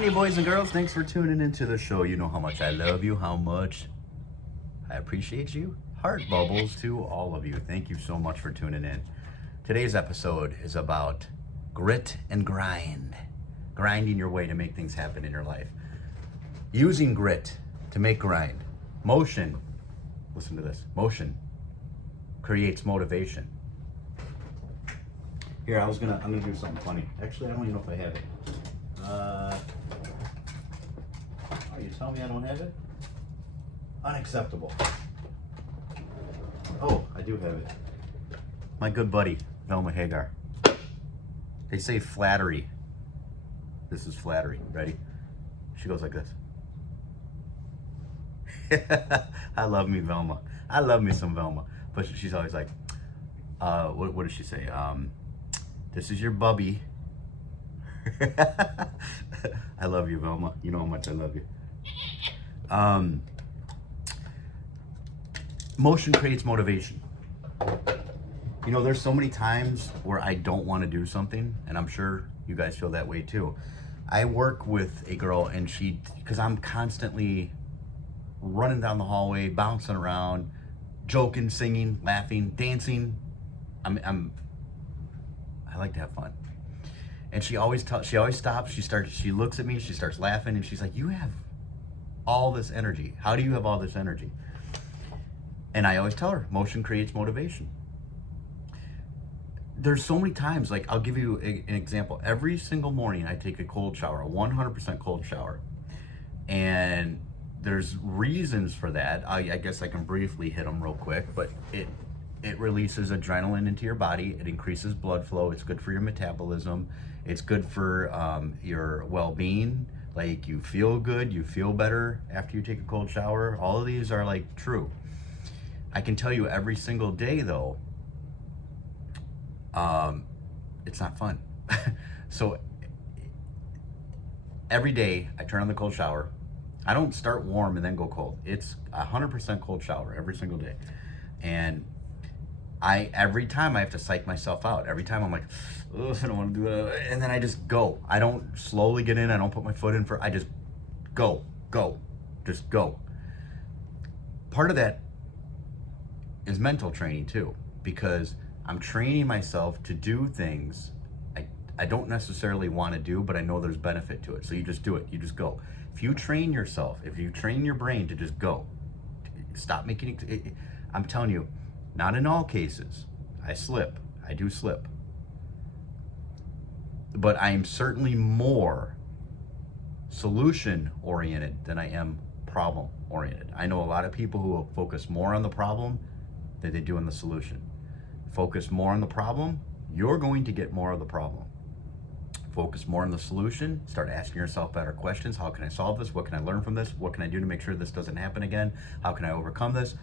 on, you boys and girls? Thanks for tuning into the show. You know how much I love you, how much I appreciate you. Heart bubbles to all of you. Thank you so much for tuning in. Today's episode is about grit and grind. Grinding your way to make things happen in your life. Using grit to make grind. Motion, listen to this, motion creates motivation. Here, I'm gonna do something funny. Actually, I don't even know if I have it. Are you telling me I don't have it? Unacceptable. Oh, I do have it. My good buddy, Velma Hagar. They say flattery. This is flattery. Ready? She goes like this. I love me Velma. I love me some Velma. But she's always like, what does she say? This is your bubby. I love you, Velma. You know how much I love you. Motion creates motivation. You know, there's so many times where I don't want to do something, and I'm sure you guys feel that way too. I work with a girl, and because I'm constantly running down the hallway, bouncing around, joking, singing, laughing, dancing. I like to have fun. And she always stops, she looks at me, she starts laughing, and she's like, you have all this energy. How do you have all this energy? And I always tell her, motion creates motivation. There's so many times, like I'll give you an example. Every single morning I take a cold shower, a 100% cold shower. And there's reasons for that. I guess I can briefly hit them real quick, but it releases adrenaline into your body. It increases blood flow. It's good for your metabolism. It's good for your well-being. Like you feel good, you feel better after you take a cold shower. All of these are like true. I can tell you every single day though, it's not fun. So every day I turn on the cold shower. I don't start warm and then go cold. It's 100% cold shower every single day. And every time I have to psych myself out. Every time I'm like, oh, I don't want to do that. And then I just go. I don't slowly get in. I don't put my foot in I just go, just go. Part of that is mental training too, because I'm training myself to do things I don't necessarily want to do, but I know there's benefit to it. So you just do it. You just go. If you train yourself, if you train your brain to just go, stop making it. I'm telling you, not in all cases. I do slip. But I'm certainly more solution oriented than I am problem oriented. I know a lot of people who will focus more on the problem than they do on the solution. Focus more on the problem, you're going to get more of the problem. Focus more on the solution, start asking yourself better questions. How can I solve this? What can I learn from this? What can I do to make sure this doesn't happen again? How can I overcome this?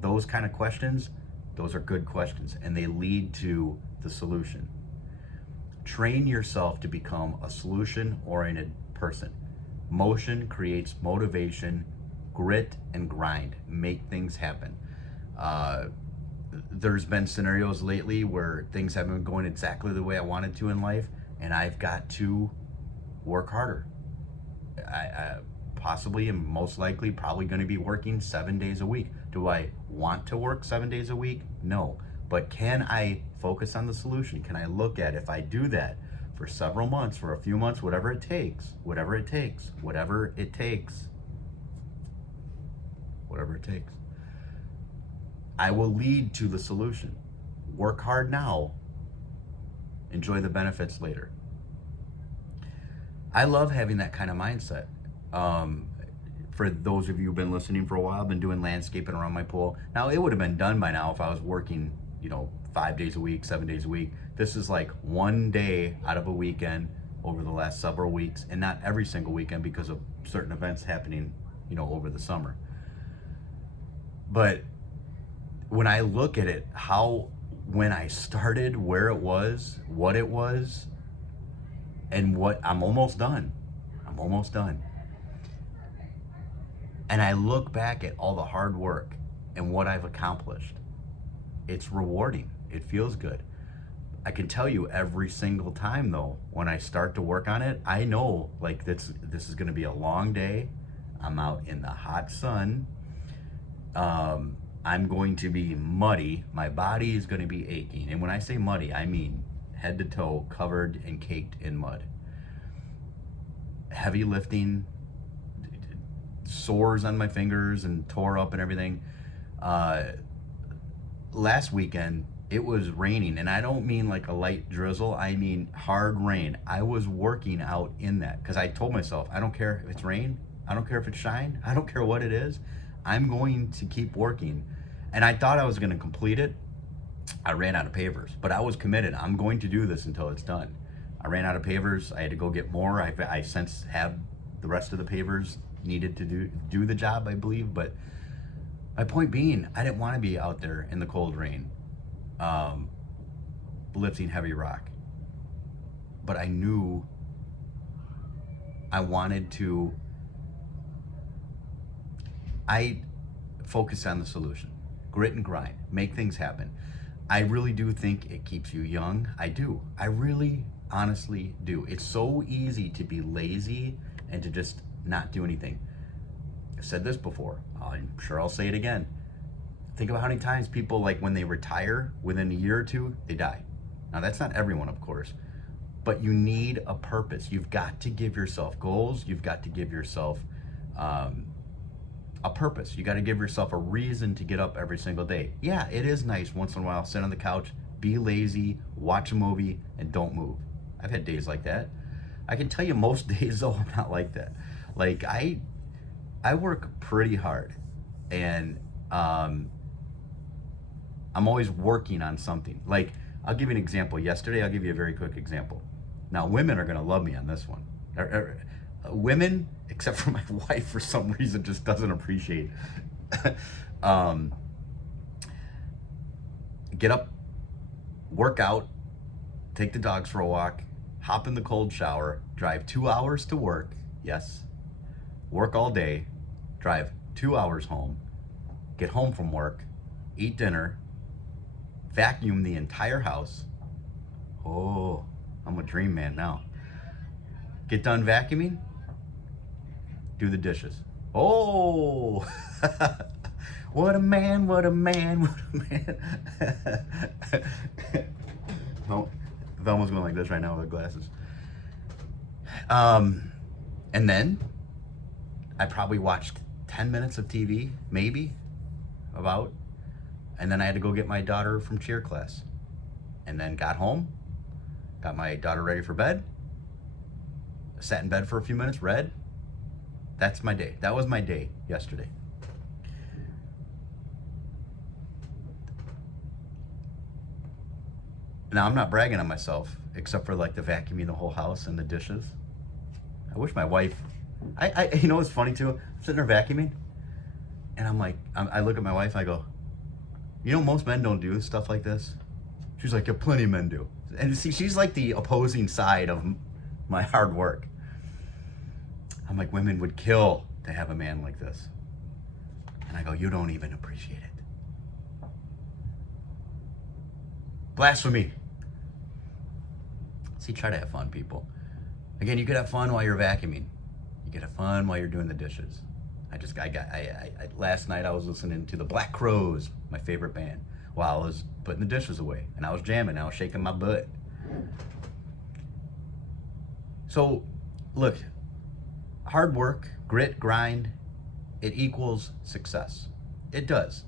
Those kind of questions, those are good questions, and they lead to the solution. Train yourself to become a solution-oriented person. Motion creates motivation, grit and grind, make things happen. There's been scenarios lately where things haven't been going exactly the way I wanted to in life, and I've got to work harder. I possibly and most likely probably going to be working 7 days a week. Do I want to work 7 days a week? No. But can I focus on the solution? Can I look at, if I do that for several months, for a few months, whatever it takes, I will lead to the solution. Work hard now, enjoy the benefits later. I love having that kind of mindset. For those of you who've been listening for a while, I've been doing landscaping around my pool. Now, it would have been done by now if I was working, 5 days a week, 7 days a week. This is like one day out of a weekend over the last several weeks, and not every single weekend because of certain events happening, over the summer. But when I look at it, when I started, where it was, what it was, and I'm almost done. And I look back at all the hard work and what I've accomplished. It's rewarding. It feels good. I can tell you every single time though, when I start to work on it, I know like this is going to be a long day. I'm out in the hot sun. I'm going to be muddy. My body is going to be aching. And when I say muddy, I mean head to toe covered and caked in mud. Heavy lifting, sores on my fingers and tore up and everything. Last weekend, it was raining, and I don't mean like a light drizzle, I mean hard rain. I was working out in that because I told myself, I don't care if it's rain, I don't care if it's shine, I don't care what it is, I'm going to keep working. And I thought I was going to complete it. I ran out of pavers, but I was committed. I'm going to do this until it's done. I ran out of pavers. I had to go get more. I since have the rest of the pavers needed to do the job, I believe. But my point being, I didn't want to be out there in the cold rain, lifting heavy rock. But I knew I wanted to. I focus on the solution, grit and grind, make things happen. I really do think it keeps you young. I do. I really, honestly do. It's so easy to be lazy and to just not do anything. I've said this before. I'm sure I'll say it again. Think about how many times people, like when they retire, within a year or two, they die. Now, that's not everyone, of course, but you need a purpose. You've got to give yourself goals. You've got to give yourself a purpose. You got to give yourself a reason to get up every single day. Yeah, it is nice once in a while, sit on the couch, be lazy, watch a movie, and don't move. I've had days like that. I can tell you most days, though, I'm not like that. Like, I work pretty hard, and I'm always working on something. Like, I'll give you an example. Yesterday, I'll give you a very quick example. Now, women are going to love me on this one. Women, except for my wife, for some reason, just doesn't appreciate. Get up, work out, take the dogs for a walk, hop in the cold shower, drive 2 hours to work. Yes, work all day, drive 2 hours home, get home from work, eat dinner, vacuum the entire house. Oh, I'm a dream man now. Get done vacuuming, do the dishes. Oh, what a man, what a man, what a man. Oh, Velma's going like this right now with her glasses. And then I probably watched 10 minutes of TV, maybe, about, and then I had to go get my daughter from cheer class. And then got home, got my daughter ready for bed, sat in bed for a few minutes, read. That's my day. That was my day yesterday. Now, I'm not bragging on myself, except for like the vacuuming the whole house and the dishes. I wish my wife, you know what's funny too? I'm sitting there vacuuming, and I'm like, I look at my wife and I go, you know, most men don't do stuff like this. She's like, yeah, plenty of men do. And see, she's like the opposing side of my hard work. I'm like, women would kill to have a man like this. And I go, you don't even appreciate it. Blasphemy. See, try to have fun, people. Again, you could have fun while you're vacuuming. You could have fun while you're doing the dishes. Last night I was listening to the Black Crowes, my favorite band, while I was putting the dishes away. And I was jamming, I was shaking my butt. So, look, hard work, grit, grind, it equals success. It does.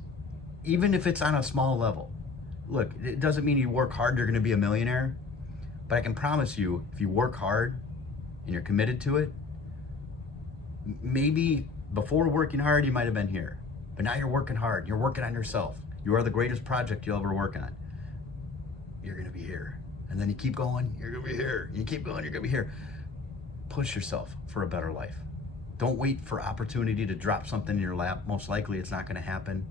Even if it's on a small level. Look, it doesn't mean you work hard, you're going to be a millionaire. But I can promise you, if you work hard and you're committed to it, maybe before working hard, you might have been here. But now you're working hard. You're working on yourself. You are the greatest project you'll ever work on. You're going to be here. And then you keep going, you're going to be here. You keep going, you're going to be here. Push yourself for a better life. Don't wait for opportunity to drop something in your lap. Most likely it's not going to happen.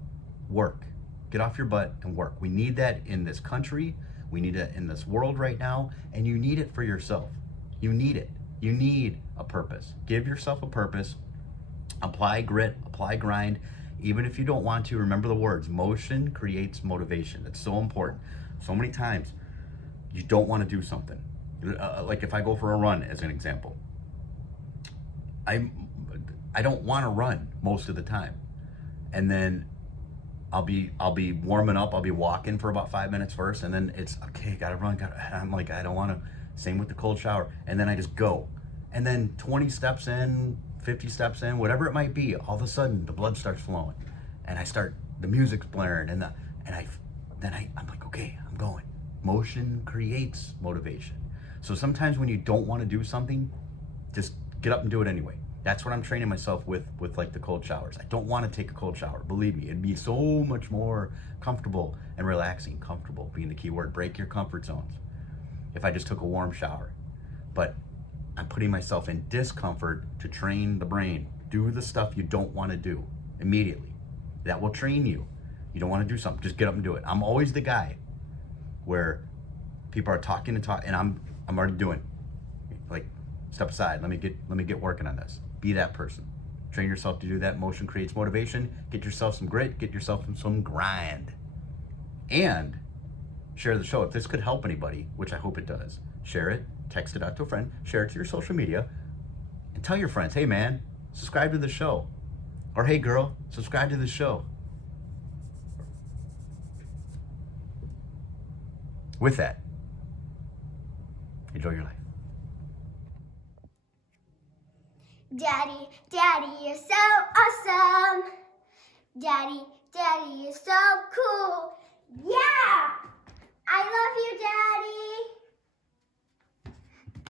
Work. Get off your butt and work. We need that in this country. We need it in this world right now. And you need it for yourself. You need it. You need a purpose. Give yourself a purpose. Apply grit. Apply grind. Even if you don't want to, remember the words. Motion creates motivation. It's so important. So many times you don't want to do something. Like if I go for a run, as an example, I I don't want to run most of the time, and then I'll be warming up. I'll be walking for about 5 minutes first, and then it's okay. Gotta run. I'm like, I don't want to. Same with the cold shower, and then I just go, and then 20 steps in, 50 steps in, whatever it might be. All of a sudden, the blood starts flowing, and the music's blaring, and I'm like, okay, I'm going. Motion creates motivation. So sometimes when you don't want to do something, just get up and do it anyway. That's what I'm training myself with like the cold showers. I don't want to take a cold shower. Believe me, it'd be so much more comfortable and relaxing. Comfortable being the key word. Break your comfort zones. If I just took a warm shower. But I'm putting myself in discomfort to train the brain. Do the stuff you don't want to do immediately. That will train you. You don't want to do something, just get up and do it. I'm always the guy where people are talking and I'm already doing. Like, step aside, let me get working on this. Be that person. Train yourself to do that. Motion creates motivation. Get yourself some grit, get yourself some grind. And share the show. If this could help anybody, which I hope it does, share it, text it out to a friend, share it to your social media, and tell your friends, hey man, subscribe to the show. Or hey girl, subscribe to the show. With that, enjoy your life. Daddy, Daddy, you're so awesome. Daddy, Daddy, you're so cool. Yeah! I love you, Daddy.